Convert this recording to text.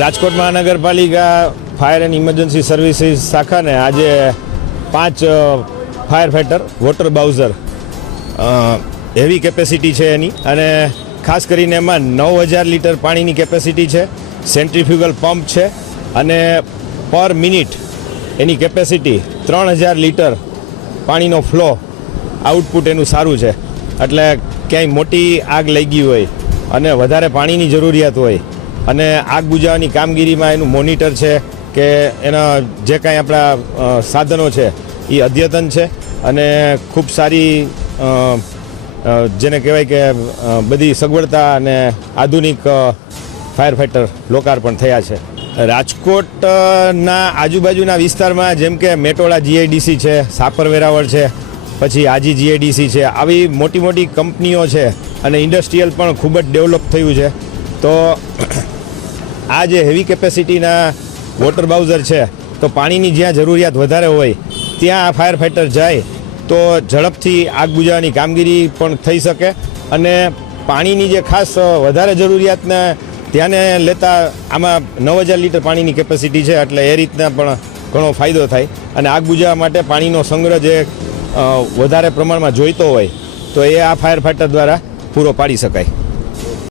રાજકોટ મહાનગરપાલિકા fire and emergency services શાખાને આજે 5 fire fighter water bowser heavy capacity છે એની, અને ખાસ કરીને એમાં 9000 લીટર પાણીની કેપેસિટી છે, સેન્ટ્રીફ્યુગલ પંપ છે, અને પર મિનિટ એની કેપેસિટી 3000 લીટર પાણીનો ફ્લો આઉટપુટ એનું સારું છે. એટલે ક્યાંય મોટી આગ લાગી હોય અને વધારે પાણીની જરૂરિયાત હોય અને આગ બુઝાવવાની કામગીરીમાં એનું મોનિટર છે કે એના જે કાંઈ આપણા સાધનો છે એ અદ્યતન છે અને ખૂબ સારી જેને કહેવાય કે બધી સગવડતા અને આધુનિક ફાયર ફાઇટર લોકાર્પણ થયા છે. રાજકોટના આજુબાજુના વિસ્તારમાં જેમ કે મેટોડા જીઆઈડીસી છે, સાપર વેરાવળ છે, પછી આજી જીઆઈડીસી છે, આવી મોટી મોટી કંપનીઓ છે અને ઇન્ડસ્ટ્રીયલ પણ ખૂબ જ ડેવલપ થયું છે. તો આ જે હેવી કેપેસિટીના વોટર બાઉઝર છે તો પાણીની જ્યાં જરૂરિયાત વધારે હોય ત્યાં આ ફાયર ફાઇટર જાય તો ઝડપથી આગ બુઝાવવાની કામગીરી પણ થઈ શકે, અને પાણીની જે ખાસ વધારે જરૂરિયાતને ધ્યાને લેતા આમાં 9000 લીટર પાણીની કેપેસિટી છે, એટલે એ રીતના પણ ઘણો ફાયદો થાય અને આગ બુઝાવવા માટે પાણીનો સંગ્રહ જે વધારે પ્રમાણમાં જોઈતો હોય તો એ આ ફાયર ફાઇટર દ્વારા પૂરો પાડી શકાય.